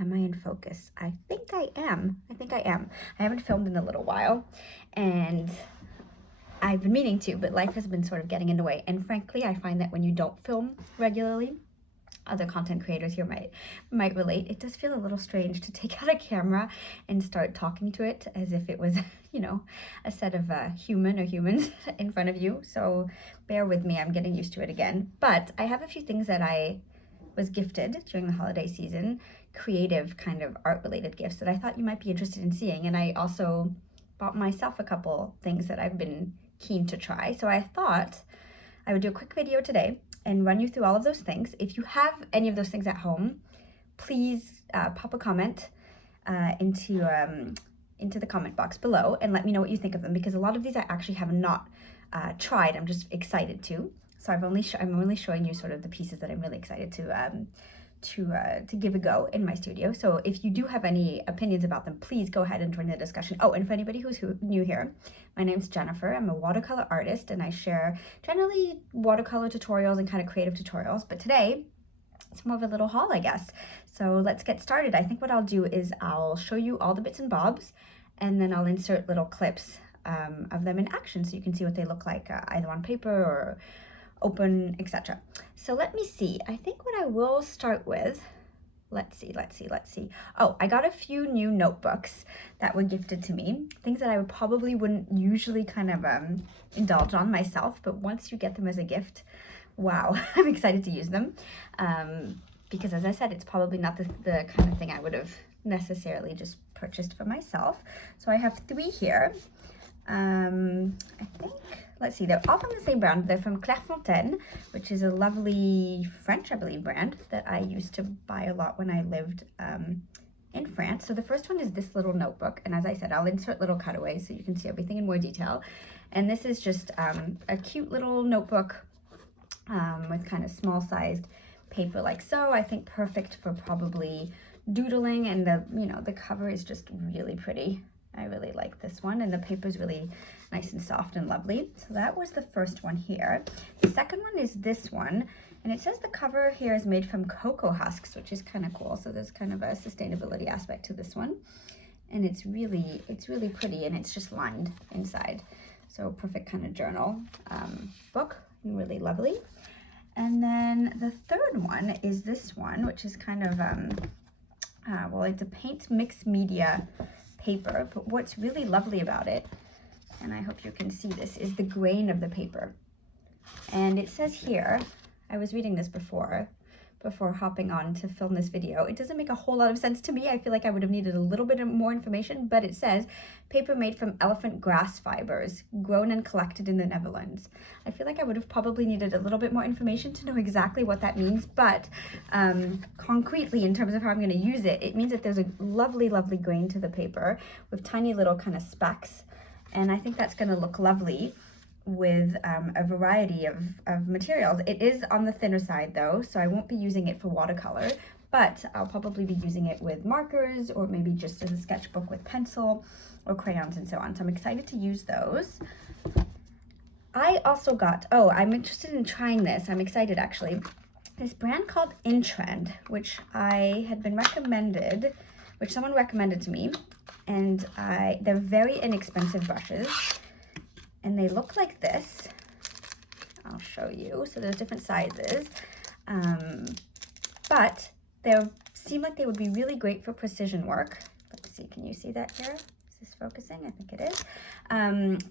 Am I in focus? I think I am. I haven't filmed in a little while, and I've been meaning to, but life has been sort of getting in the way. And frankly, I find that when you don't film regularly, other content creators here might relate. It does feel a little strange to take out a camera and start talking to it as if it was, you know, a set of humans in front of you. So bear with me, I'm getting used to it again. But I have a few things that I was gifted during the holiday season, creative kind of art related gifts that I thought you might be interested in seeing. And I also bought myself a couple things that I've been keen to try. So I thought I would do a quick video today and run you through all of those things. If you have any of those things at home, please pop a comment into the comment box below and let me know what you think of them, because a lot of these I actually have not tried. I'm just excited to. So I'm only showing you sort of the pieces that I'm really excited to give a go in my studio. So if you do have any opinions about them, please go ahead and join the discussion. Oh, and for anybody who's new here, my name's Jennifer. I'm a watercolor artist, and I share generally watercolor tutorials and kind of creative tutorials, but today it's more of a little haul, I guess. So let's get started. I think what I'll do is I'll show you all the bits and bobs, and then I'll insert little clips of them in action so you can see what they look like either on paper or open, etc. So let me see. I think what I will start with, let's see. Oh, I got a few new notebooks that were gifted to me, things that I probably wouldn't usually kind of indulge on myself, but once you get them as a gift, wow, I'm excited to use them. Because as I said, it's probably not the kind of thing I would have necessarily just purchased for myself. So I have 3 here. I think, let's see, they're all from the same brand. They're from Clarefontaine, which is a lovely French, I believe, brand that I used to buy a lot when I lived in France. So the first one is this little notebook, and as I said, I'll insert little cutaways so you can see everything in more detail. And this is just a cute little notebook with kind of small-sized paper like so. I think perfect for probably doodling, and the cover is just really pretty. I really like this one, and the paper is really nice and soft and lovely. So that was the first one here. The second one is this one, and it says the cover here is made from cocoa husks, which is kind of cool. So there's kind of a sustainability aspect to this one, and it's really pretty, and it's just lined inside. So perfect kind of journal book, really lovely. And then the third one is this one, which is kind of well, it's a paint mix media paper, but what's really lovely about it, and I hope you can see this, is the grain of the paper. And it says here, I was reading this before hopping on to film this video. It doesn't make a whole lot of sense to me. I feel like I would have needed a little bit more information, but it says paper made from elephant grass fibers, grown and collected in the Netherlands. I feel like I would have probably needed a little bit more information to know exactly what that means, but concretely, in terms of how I'm going to use it, it means that there's a lovely grain to the paper with tiny little kind of specks, and I think that's going to look lovely with a variety of materials. It is on the thinner side though, so I won't be using it for watercolor, but I'll probably be using it with markers, or maybe just as a sketchbook with pencil or crayons and so on. So I'm excited to use those. I also got, oh, I'm interested in trying this. I'm excited actually. This brand called Trend, which I had been recommended, which someone recommended to me, and they're very inexpensive brushes. And they look like this. I'll show you. So there's different sizes, but they seem like they would be really great for precision work. Let's see, can you see that here? Is this focusing? I think it is.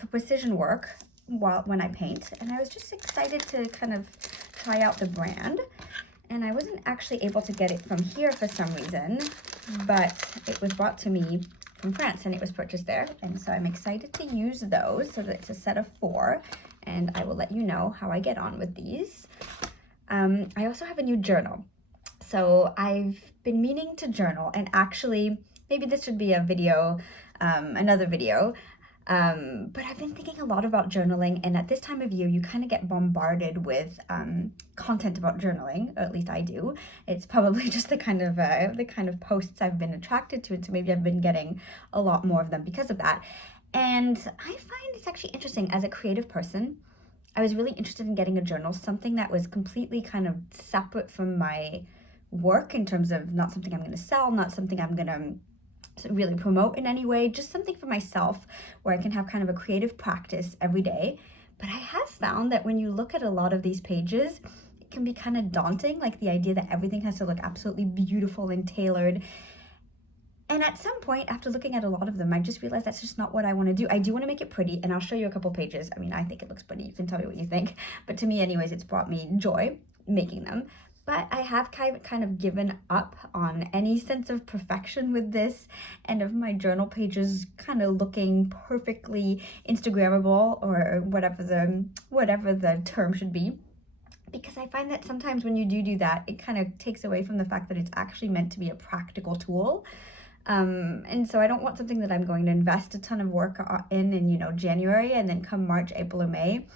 For precision work when I paint. And I was just excited to kind of try out the brand. And I wasn't actually able to get it from here for some reason, but it was brought to me from France, and it was purchased there, and so I'm excited to use those. So that it's a set of 4, and I will let you know how I get on with these. I also have a new journal. So I've been meaning to journal, and actually maybe this should be a video, another video, but I've been thinking a lot about journaling, and at this time of year you kind of get bombarded with content about journaling, or at least I do. It's probably just the kind of posts I've been attracted to, and so maybe I've been getting a lot more of them because of that. And I find it's actually interesting, as a creative person, I was really interested in getting a journal, something that was completely kind of separate from my work, in terms of not something I'm going to sell, not something I'm going to really promote in any way, just something for myself where I can have kind of a creative practice every day. But I have found that when you look at a lot of these pages, it can be kind of daunting, like the idea that everything has to look absolutely beautiful and tailored. And at some point, after looking at a lot of them, I just realized that's just not what I want to do. I do want to make it pretty, and I'll show you a couple pages. I mean, I think it looks pretty. You can tell me what you think. But to me, anyways, it's brought me joy making them. But I have kind of given up on any sense of perfection with this, and of my journal pages kind of looking perfectly Instagrammable, or whatever the term should be. Because I find that sometimes when you do that, it kind of takes away from the fact that it's actually meant to be a practical tool. And so I don't want something that I'm going to invest a ton of work in January, and then come March, April, or May,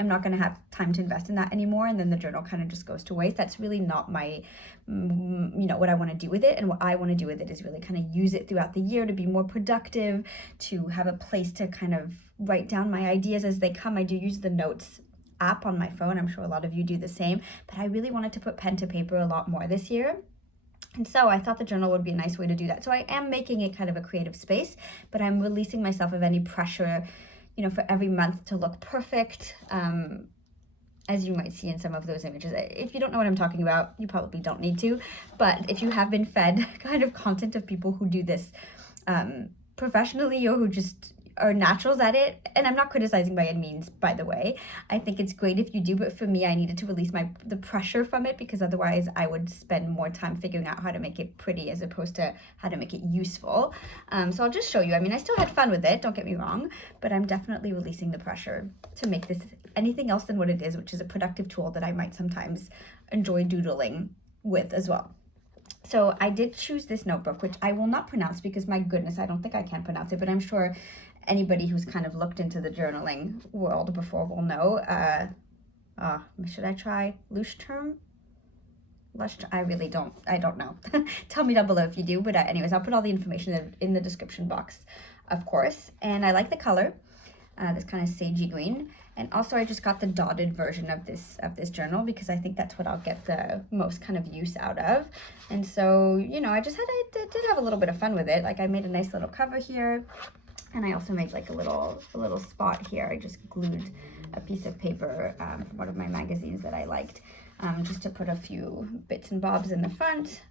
I'm not going to have time to invest in that anymore, and then the journal kind of just goes to waste. That's really not my, what I want to do with it. And what I want to do with it is really kind of use it throughout the year to be more productive, to have a place to kind of write down my ideas as they come. I do use the notes app on my phone. I'm sure a lot of you do the same, but I really wanted to put pen to paper a lot more this year. And so I thought the journal would be a nice way to do that. So I am making it kind of a creative space, but I'm releasing myself of any pressure, for every month to look perfect, as you might see in some of those images. If you don't know what I'm talking about, you probably don't need to. But if you have been fed kind of content of people who do this professionally, or who just are naturals at it, and I'm not criticizing by any means, by the way. I think it's great if you do, but for me, I needed to release the pressure from it, because otherwise I would spend more time figuring out how to make it pretty as opposed to how to make it useful. So I'll just show you. I mean, I still had fun with it, don't get me wrong, but I'm definitely releasing the pressure to make this anything else than what it is, which is a productive tool that I might sometimes enjoy doodling with as well. So I did choose this notebook, which I will not pronounce because, my goodness, I don't think I can pronounce it, but I'm sure anybody who's kind of looked into the journaling world before will know. Should I try Lushterm? I really don't. I don't know. Tell me down below if you do. But anyways, I'll put all the information in the description box, of course. And I like the color, this kind of sagey green. And also, I just got the dotted version of this journal, because I think that's what I'll get the most kind of use out of. And so, I did have a little bit of fun with it. Like, I made a nice little cover here. And I also made like a little spot here. I just glued a piece of paper from one of my magazines that I liked, just to put a few bits and bobs in the front.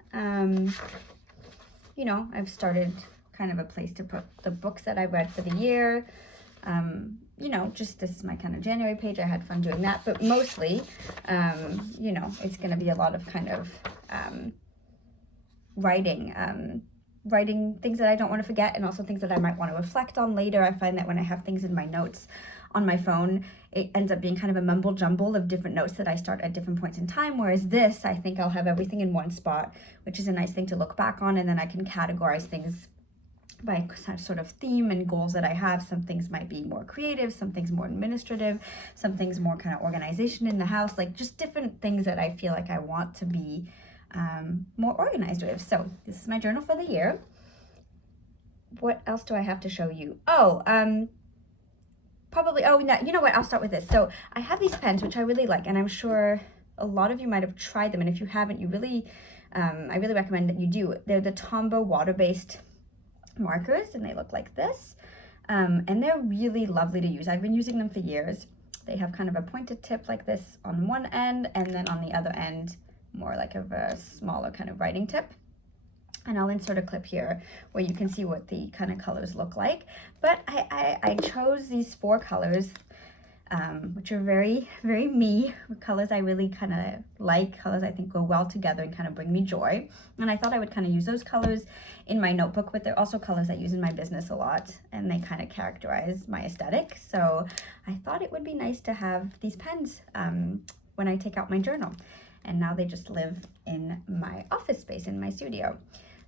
I've started kind of a place to put the books that I read for the year. Just this is my kind of January page. I had fun doing that, but mostly, it's going to be a lot of kind of writing things that I don't want to forget, and also things that I might want to reflect on later. I find that when I have things in my notes on my phone, it ends up being kind of a mumble jumble of different notes that I start at different points in time, whereas this, I think I'll have everything in one spot, which is a nice thing to look back on, and then I can categorize things by sort of theme and goals that I have. Some things might be more creative, some things more administrative, some things more kind of organization in the house, like just different things that I feel like I want to be more organized with. So this is my journal for the year. What else do I have to show you? You know what, I'll start with this. So I have these pens, which I really like, and I'm sure a lot of you might have tried them, and if you haven't, I really recommend that you do. They're the Tombow water-based markers, and they look like this, and they're really lovely to use. I've been using them for years. They have kind of a pointed tip like this on one end, and then on the other end more like of a smaller kind of writing tip. And I'll insert a clip here where you can see what the kind of colors look like. But I chose these 4 colors, which are very, very me, colors I really kind of like, colors I think go well together and kind of bring me joy. And I thought I would kind of use those colors in my notebook, but they're also colors I use in my business a lot, and they kind of characterize my aesthetic. So I thought it would be nice to have these pens when I take out my journal. And now they just live in my office space, in my studio.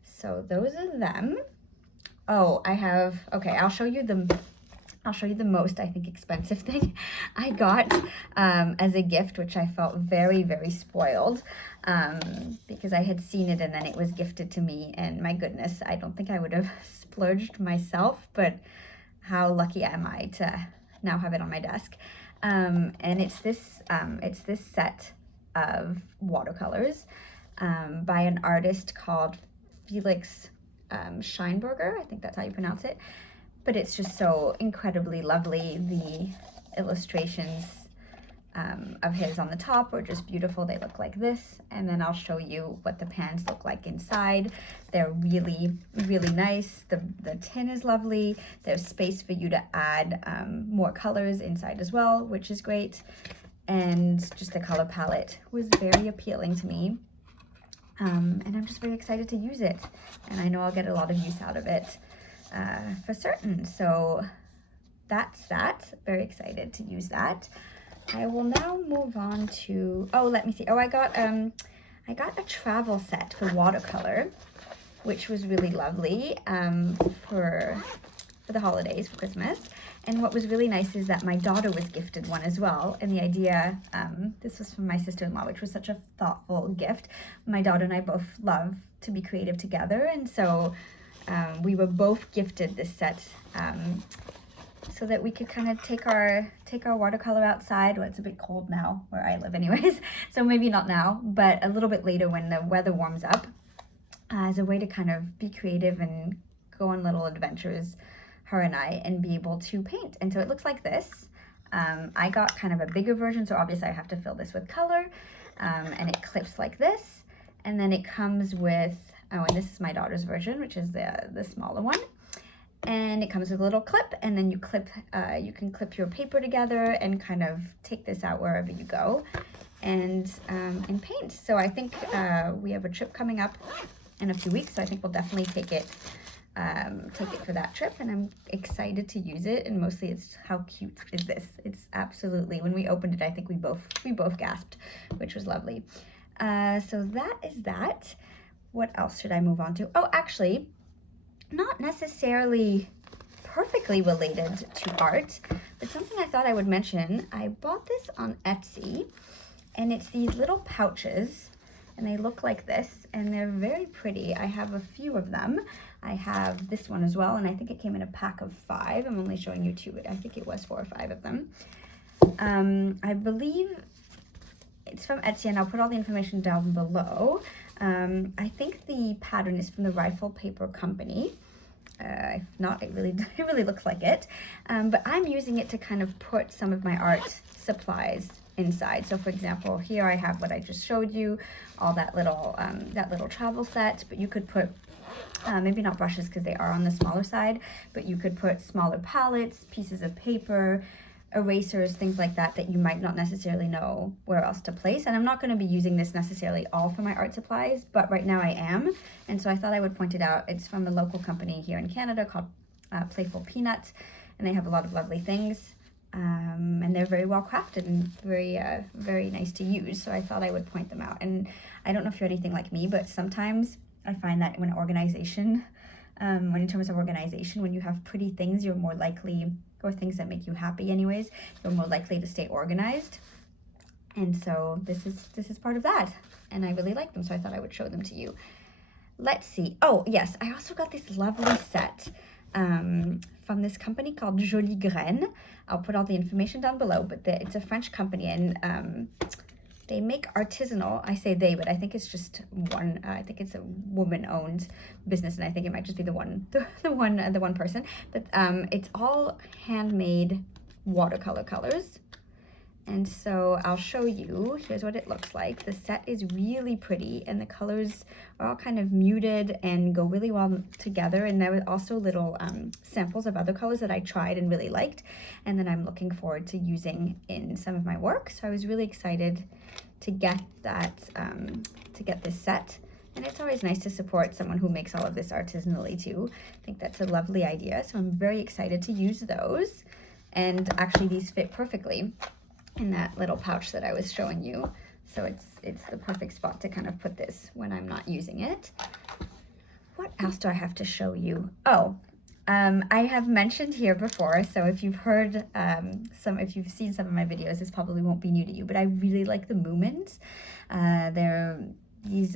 So those are them. I'll show you the most, I think, expensive thing I got as a gift, which I felt very, very spoiled because I had seen it and then it was gifted to me. And my goodness, I don't think I would have splurged myself, but how lucky am I to now have it on my desk. And it's this set of watercolors. by an artist called Felix Scheinberger. I think that's how you pronounce it. But it's just so incredibly lovely. The illustrations of his on the top are just beautiful. They look like this, and then I'll show you what the pans look like inside. They're really, really nice. The tin is lovely. There's space for you to add more colors inside as well, which is great. And just the color palette was very appealing to me. And I'm just very excited to use it. And I know I'll get a lot of use out of it for certain. So that's that. Very excited to use that. I will now move on to, oh, let me see. Oh, I got a travel set for watercolor, which was really lovely for the holidays, for Christmas. And what was really nice is that my daughter was gifted one as well. And the idea, this was from my sister-in-law, which was such a thoughtful gift. My daughter and I both love to be creative together. And so we were both gifted this set so that we could kind of take our watercolor outside. Well, it's a bit cold now where I live anyways, so maybe not now, but a little bit later when the weather warms up, as a way to kind of be creative and go on little adventures, her and I, and be able to paint. And so it looks like this. I got kind of a bigger version, so obviously I have to fill this with color, and it clips like this. And then it comes with, oh, and this is my daughter's version, which is the smaller one. And it comes with a little clip, and then you can clip your paper together and kind of take this out wherever you go and paint. So I think we have a trip coming up in a few weeks, so I think we'll definitely take it for that trip, and I'm excited to use it. And mostly it's how cute is this. It's absolutely, when we opened it, I think we both gasped, which was lovely. So that is that. What else should I move on to? Oh, actually, not necessarily perfectly related to art, but something I thought I would mention. I bought this on Etsy, and it's these little pouches, and they look like this, and they're very pretty. I have a few of them. I have this one as well, and I think it came in a pack of 5. I'm only showing you 2. I think it was 4 or 5 of them. I believe it's from Etsy, and I'll put all the information down below. I think the pattern is from the Rifle Paper Company. If not, it really looks like it. But I'm using it to kind of put some of my art supplies inside. So for example, here I have what I just showed you, all that little travel set, but you could put maybe not brushes because they are on the smaller side, but you could put smaller palettes, pieces of paper, erasers, things like that you might not necessarily know where else to place. And I'm not going to be using this necessarily all for my art supplies, but right now I am, and so I thought I would point it out. It's from a local company here in Canada called Playful, and they have a lot of lovely things, and they're very well crafted and very nice to use, so I thought I would point them out. And I don't know if you're anything like me, but sometimes I find that when in terms of organization, when you have pretty things, you're more likely, or things that make you happy anyways, you're more likely to stay organized. And so this is part of that, and I really like them, so I thought I would show them to you. Let's see. Oh yes, I also got this lovely set from this company called Jolies. I'll put all the information down below, but it's a French company, and they make artisanal. I say they, but I think it's just one. I think it's a woman-owned business, and I think it might just be the one person. But it's all handmade watercolor colors, and so I'll show you. Here's what it looks like. The set is really pretty, and the colors are all kind of muted and go really well together. And there were also little samples of other colors that I tried and really liked, and then I'm looking forward to using in some of my work. So I was really excited to get that, to get this set. And it's always nice to support someone who makes all of this artisanally too. I think that's a lovely idea. So I'm very excited to use those. And actually these fit perfectly in that little pouch that I was showing you. So it's the perfect spot to kind of put this when I'm not using it. What else do I have to show you? Oh, I have mentioned here before, so if you've heard if you've seen some of my videos, this probably won't be new to you, but I really like the Moomins. They're these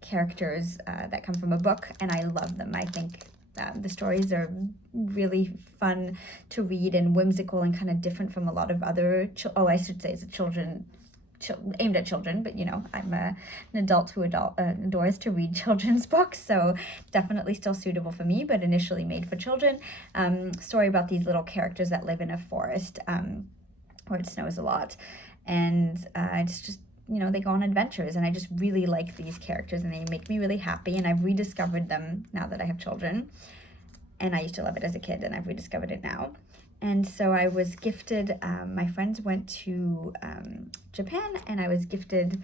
characters that come from a book, and I love them. I think the stories are really fun to read and whimsical and kind of different from a lot of other, I should say it's a aimed at children, but you know, I'm an adult who adores to read children's books, so definitely still suitable for me, but initially made for children. Story about these little characters that live in a forest where it snows a lot, and it's just, you know, they go on adventures, and I just really like these characters, and they make me really happy, and I've rediscovered them now that I have children, and I used to love it as a kid, and I've rediscovered it now. And so I was gifted, my friends went to Japan, and I was gifted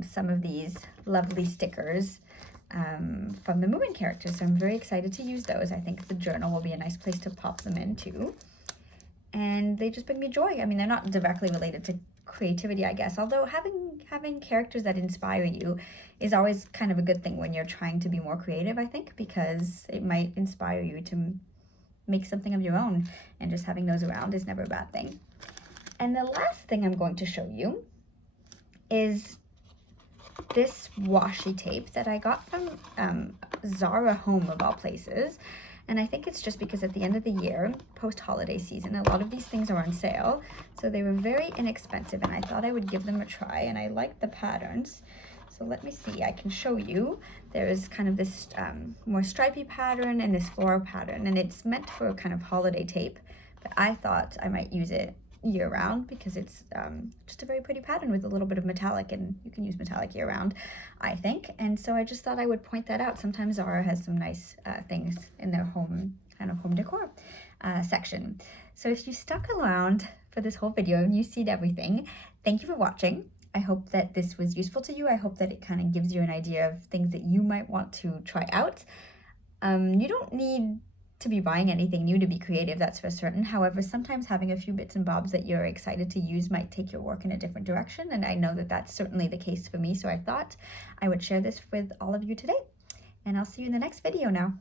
some of these lovely stickers from the Moomin characters, so I'm very excited to use those. I think the journal will be a nice place to pop them into, and they just bring me joy. I mean, they're not directly related to creativity, I guess, although having characters that inspire you is always kind of a good thing when you're trying to be more creative, I think, because it might inspire you to make something of your own, and just having those around is never a bad thing. And the last thing I'm going to show you is this washi tape that I got from Zara Home, of all places. And I think it's just because at the end of the year, post-holiday season, a lot of these things are on sale, so they were very inexpensive, and I thought I would give them a try, and I liked the patterns. So let me see, I can show you. There is kind of this more stripy pattern and this floral pattern, and it's meant for a kind of holiday tape, but I thought I might use it year-round because it's just a very pretty pattern with a little bit of metallic, and you can use metallic year-round, I think. And so I just thought I would point that out. Sometimes Zara has some nice things in their home decor section. So if you stuck around for this whole video and you see everything, thank you for watching. I hope that this was useful to you. I hope that it kind of gives you an idea of things that you might want to try out. You don't need to be buying anything new to be creative, that's for certain. However, sometimes having a few bits and bobs that you're excited to use might take your work in a different direction, and I know that that's certainly the case for me, so I thought I would share this with all of you today. And I'll see you in the next video now.